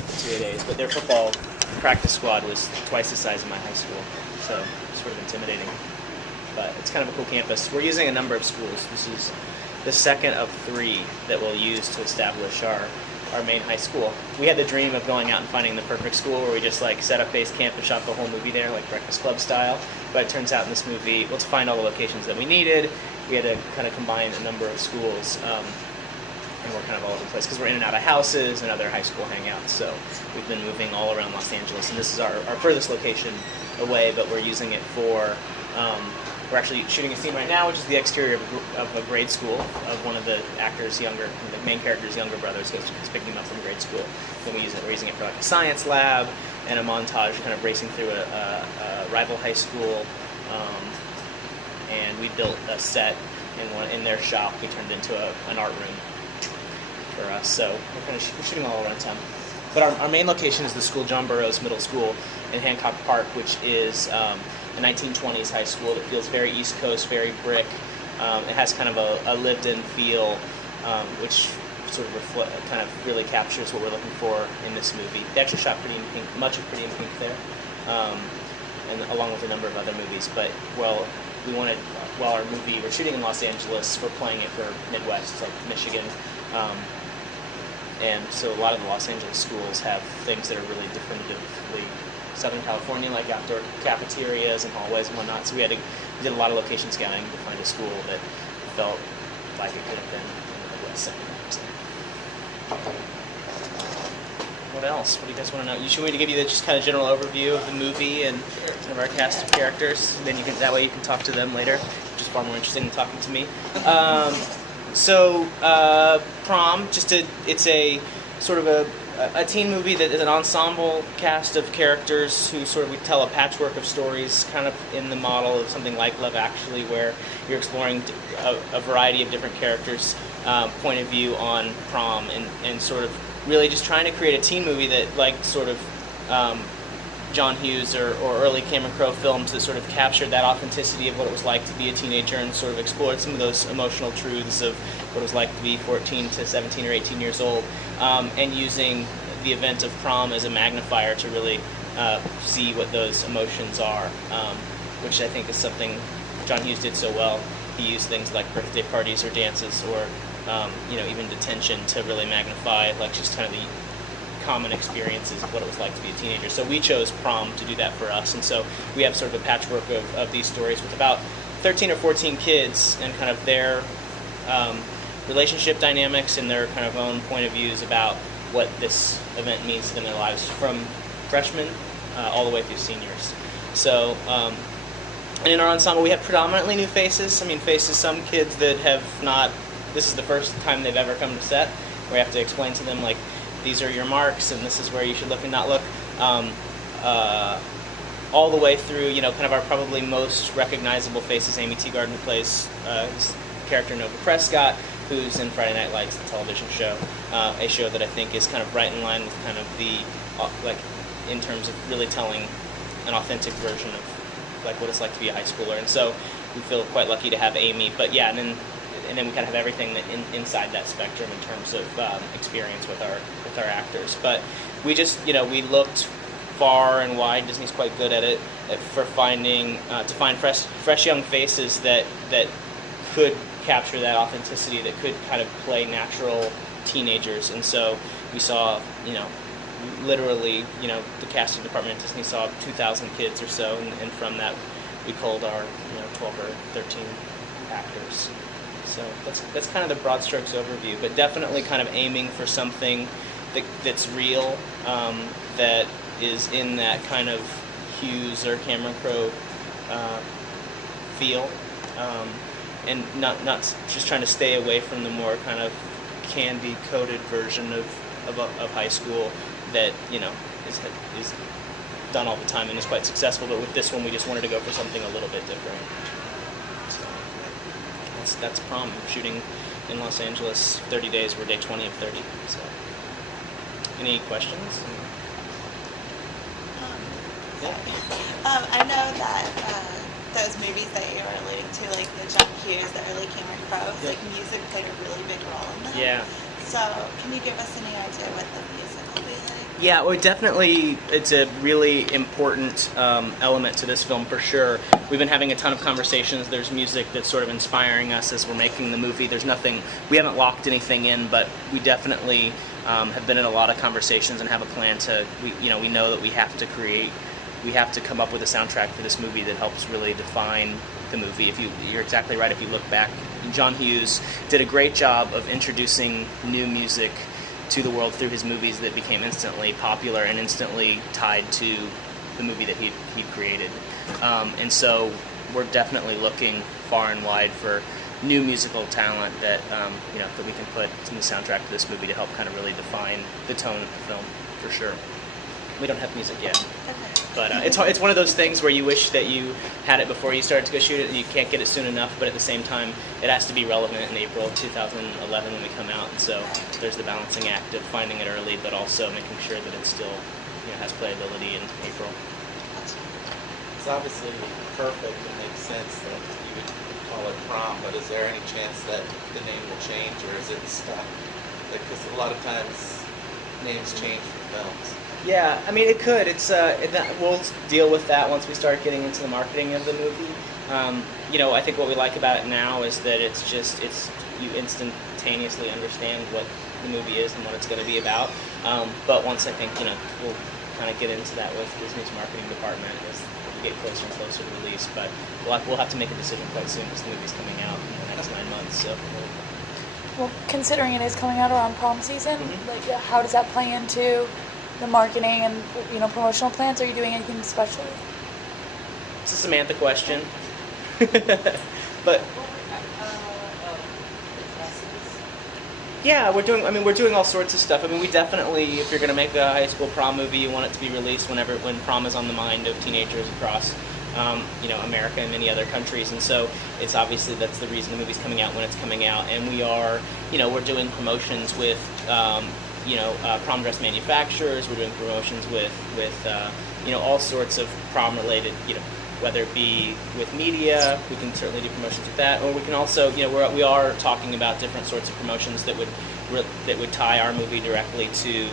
2A days. But their football practice squad was twice the size of my high school, so it's sort of intimidating. But it's kind of a cool campus. We're using a number of schools. This is the second of 3 that we'll use to establish our main high school. We had the dream of going out and finding the perfect school where we just like set up base camp and shot the whole movie there, like Breakfast Club style. But it turns out in this movie, well, to find all the locations that we needed, we had to kind of combine a number of schools, and we're kind of all over the place because we're in and out of houses and other high school hangouts. So we've been moving all around Los Angeles, and this is our furthest location away, but we're using it for. We're actually shooting a scene right now, which is the exterior of a grade school of one of the the main character's younger brothers, who's picking him up from grade school. Then we're using it for like a science lab and a montage, kind of racing through a rival high school. And we built a set in their shop. We turned it into an art room for us. So we're shooting all around town. But our main location is the school, John Burroughs Middle School in Hancock Park, which is a 1920s high school that feels very East Coast, very brick. It has kind of a lived-in feel, which sort of kind of really captures what we're looking for in this movie. They actually shot Pretty in Pink, much of Pretty in Pink there, and along with a number of other movies. But while we're shooting in Los Angeles, we're playing it for Midwest, like Michigan. And so a lot of the Los Angeles schools have things that are really definitively Southern California, like outdoor cafeterias and hallways and whatnot. So we did a lot of location scouting to find a school that felt like it could have been in the Midwest setting. So. What else? What do you guys want to know? You should want me to give you the just kind of general overview of the movie and kind of our cast of characters. Then that way you can talk to them later, which is far more interesting than talking to me. So Prom, it's a sort of a teen movie that is an ensemble cast of characters who we tell a patchwork of stories, kind of in the model of something like Love Actually, where you're exploring a variety of different characters' point of view on prom, and sort of really just trying to create a teen movie that, like, sort of John Hughes or early Cameron Crowe films that sort of captured that authenticity of what it was like to be a teenager and sort of explored some of those emotional truths of what it was like to be 14 to 17 or 18 years old, and using the event of prom as a magnifier to really see what those emotions are, which I think is something John Hughes did so well. He used things like birthday parties or dances or even detention to really magnify like just kind of the common experiences of what it was like to be a teenager. So we chose prom to do that for us, and so we have sort of a patchwork of these stories with about 13 or 14 kids and kind of their relationship dynamics and their kind of own point of views about what this event means to them in their lives, from freshmen all the way through seniors. So, and in our ensemble we have predominantly new faces. Some kids that have not, this is the first time they've ever come to set, where we have to explain to them, like, these are your marks, and this is where you should look and not look, all the way through, kind of our probably most recognizable faces, Amy Teagarden, who plays this character Nova Prescott, who's in Friday Night Lights, the television show, a show that I think is kind of right in line with kind of the, in terms of really telling an authentic version of, like, what it's like to be a high schooler. And so we feel quite lucky to have Amy, but yeah, and then we kind of have everything that inside that spectrum in terms of experience with our actors. But we just, we looked far and wide. Disney's quite good at it for finding to find fresh young faces that could capture that authenticity, that could kind of play natural teenagers. And so we saw, literally, the casting department at Disney saw 2,000 kids or so, and from that we culled our 12 or 13 actors. So that's kind of the broad strokes overview, but definitely kind of aiming for something that's real, that is in that kind of Hughes or Cameron Crowe feel, and not just trying to stay away from the more kind of candy-coated version of high school that is done all the time and is quite successful. But with this one, we just wanted to go for something a little bit different. That's Prom. We're shooting in Los Angeles 30 days. We're day 20 of 30. So, any questions? I know that those movies that you were alluding to, like the John Hughes, the early Cameron Crowe, like music played a really big role in them. Yeah. So, can you give us any idea what the music will be like? Yeah, well, definitely, it's a really important element to this film for sure. We've been having a ton of conversations. There's music that's sort of inspiring us as we're making the movie. There's nothing, we haven't locked anything in, but we definitely have been in a lot of conversations and have a plan to, we know that we have to come up with a soundtrack for this movie that helps really define the movie. You're exactly right. If you look back, John Hughes did a great job of introducing new music to the world through his movies that became instantly popular and instantly tied to the movie that he'd created. And so we're definitely looking far and wide for new musical talent that that we can put in the soundtrack to this movie to help kind of really define the tone of the film for sure. We don't have music yet. But it's one of those things where you wish that you had it before you started to go shoot it, and you can't get it soon enough, but at the same time, it has to be relevant in April of 2011 when we come out, and so there's the balancing act of finding it early, but also making sure that it still has playability in April. It's obviously perfect and makes sense that you would call it Prom, but is there any chance that the name will change, or is it stuck? Because a lot of times names change for films. Yeah, I mean, it could. We'll deal with that once we start getting into the marketing of the movie. I think what we like about it now is that you instantaneously understand what the movie is and what it's going to be about. But once I think, we'll kind of get into that with Disney's marketing department as we get closer and closer to release. But we'll have to make a decision quite soon because the movie's coming out in the next 9 months. So. Well, considering it is coming out around prom season, how does that play into the marketing and promotional plans? Are you doing anything special? It's a Samantha question. But yeah, we're doing all sorts of stuff. I mean, we definitely, if you're going to make a high school prom movie, you want it to be released when prom is on the mind of teenagers across America and many other countries, and so it's obviously that's the reason the movie's coming out when it's coming out. And we are, we're doing promotions with prom dress manufacturers. We're doing promotions with all sorts of prom related, whether it be with media, we can certainly do promotions with that, or we can also, we are talking about different sorts of promotions that would tie our movie directly to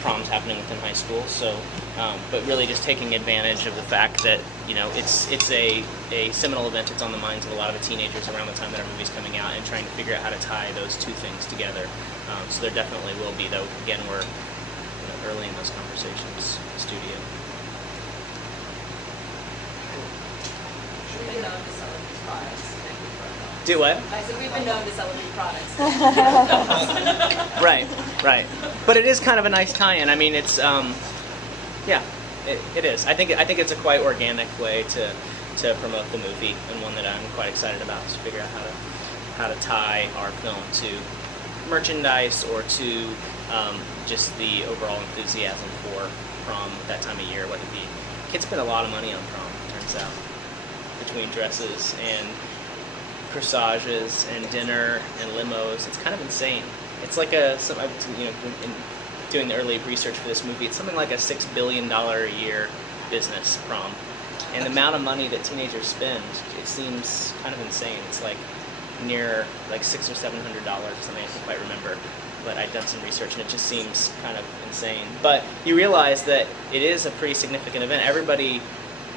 proms happening within high school. So, but really just taking advantage of the fact that it's a seminal event. It's on the minds of a lot of the teenagers around the time that our movie's coming out, and trying to figure out how to tie those two things together. So there definitely will be, though. Again, we're early in those conversations in the studio. We've been known to sell these products. Do what? I said we've been known to sell these products. Right. But it is kind of a nice tie-in. I mean, it's it is. I think it's a quite organic way to promote the movie, and one that I'm quite excited about, to figure out how to tie our film to merchandise or to just the overall enthusiasm for prom at that time of year. Whether it be kids spend a lot of money on prom, it turns out, between dresses and corsages and dinner and limos. It's kind of insane. It's like doing the early research for this movie, it's something like a $6 billion a year business, prom. And the amount of money that teenagers spend, it seems kind of insane. It's like near like $600 or $700 or something, I can't quite remember. But I'd done some research and it just seems kind of insane. But you realize that it is a pretty significant event. Everybody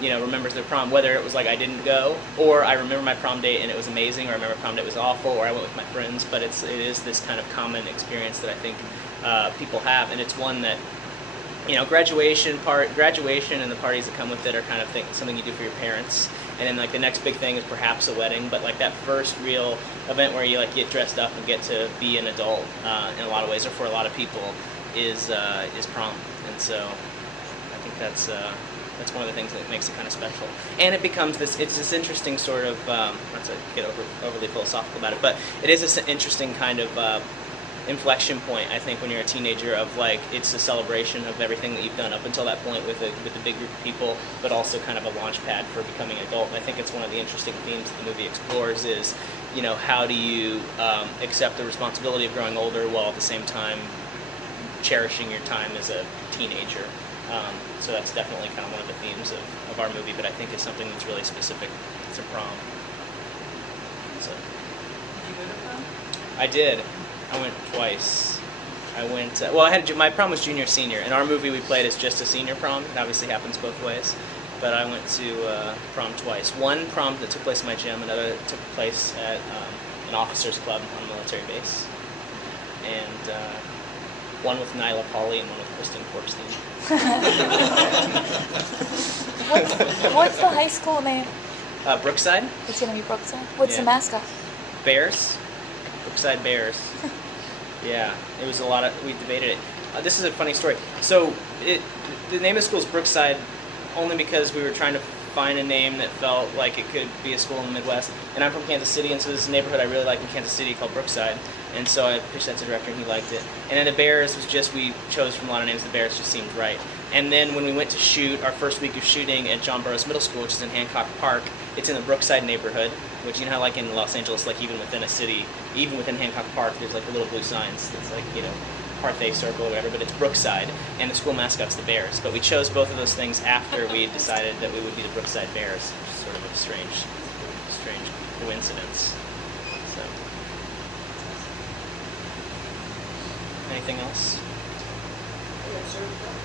remembers their prom, whether it was like I didn't go, or I remember my prom date and it was amazing, or I remember prom date was awful, or I went with my friends. But it is this kind of common experience that I think people have, and it's one that graduation and the parties that come with it are kind of something you do for your parents, and then like the next big thing is perhaps a wedding. But like that first real event where you like get dressed up and get to be an adult in a lot of ways, or for a lot of people, is prom. And so I think that's one of the things that makes it kind of special. And it becomes it's this interesting sort of, not to get overly philosophical about it, but it is this interesting kind of inflection point, I think, when you're a teenager, of like, it's a celebration of everything that you've done up until that point with a big group of people, but also kind of a launch pad for becoming an adult. And I think it's one of the interesting themes that the movie explores is, how do you accept the responsibility of growing older while at the same time cherishing your time as a teenager. So that's definitely kind of one of the themes of our movie, but I think it's something that's really specific to prom. So, Did you go to prom? I did. I went twice. I went. Well, my prom was junior senior. In our movie, we played as just a senior prom. It obviously happens both ways. But I went to prom twice. One prom that took place in my gym, another took place at an officers' club on a military base, and one with Nyla Pauly and one with Kristen Korkstein. What's the high school name? Brookside It's gonna be Brookside. What's the Yeah. mascot? Bears, Brookside Bears. Yeah, it was a lot of. We debated it. This is a funny story. So the name of the school is Brookside, only because we were trying to find a name that felt like it could be a school in the Midwest. And I'm from Kansas City, and so this is a neighborhood I really like in Kansas City called Brookside. And so I pitched that to the director, and he liked it. And then the Bears was just, we chose from a lot of names, the Bears just seemed right. And then when we went to shoot, our first week of shooting at John Burroughs Middle School, which is in Hancock Park, it's in the Brookside neighborhood, which you know how like in Los Angeles, like even within a city, even within Hancock Park, there's like the little blue signs that's like, you know, Parthay Circle or whatever, but it's Brookside, and the school mascot's the Bears. But we chose both of those things after we had decided that we would be the Brookside Bears, which is sort of a strange coincidence. So, anything else?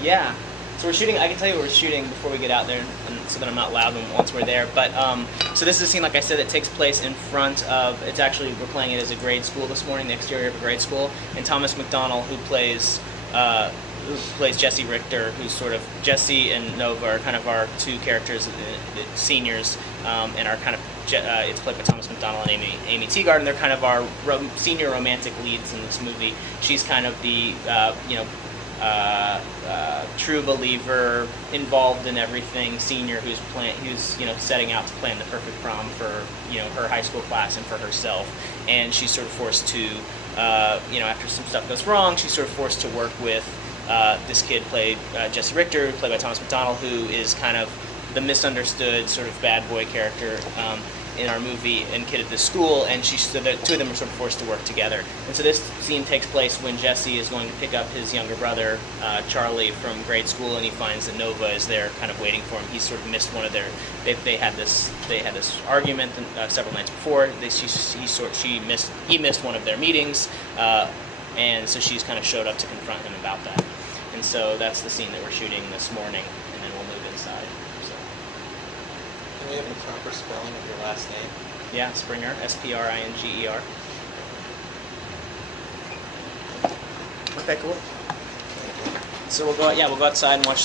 Yeah. So we're shooting. I can tell you what we're shooting before we get out there, so that I'm not loud once we're there. But so this is a scene, like I said, that takes place in front of. It's actually, we're playing it as a grade school this morning, the exterior of a grade school, and Thomas McDonald, who plays Jesse Richter, who's sort of Jesse and Nova are kind of our two characters, the seniors, and are kind of it's played by Thomas McDonald and Amy Teagarden. They're kind of our senior romantic leads in this movie. She's kind of the true believer, involved in everything, senior who's setting out to plan the perfect prom for her high school class and for herself, and she's sort of forced to after some stuff goes wrong, she's sort of forced to work with this kid played Jesse Richter, played by Thomas McDonald, who is kind of the misunderstood sort of bad boy character in our movie and kid at this school, and so the two of them are sort of forced to work together. And so this scene takes place when Jesse is going to pick up his younger brother, Charlie, from grade school, and he finds that Nova is there kind of waiting for him. He's sort of missed one of their, they had this argument several nights before. He missed one of their meetings, and so she's kind of showed up to confront him about that. And so that's the scene that we're shooting this morning, and then we'll move inside. Can we have the proper spelling of your last name? Yeah, Springer, Springer. Okay, cool. So we'll go outside and watch some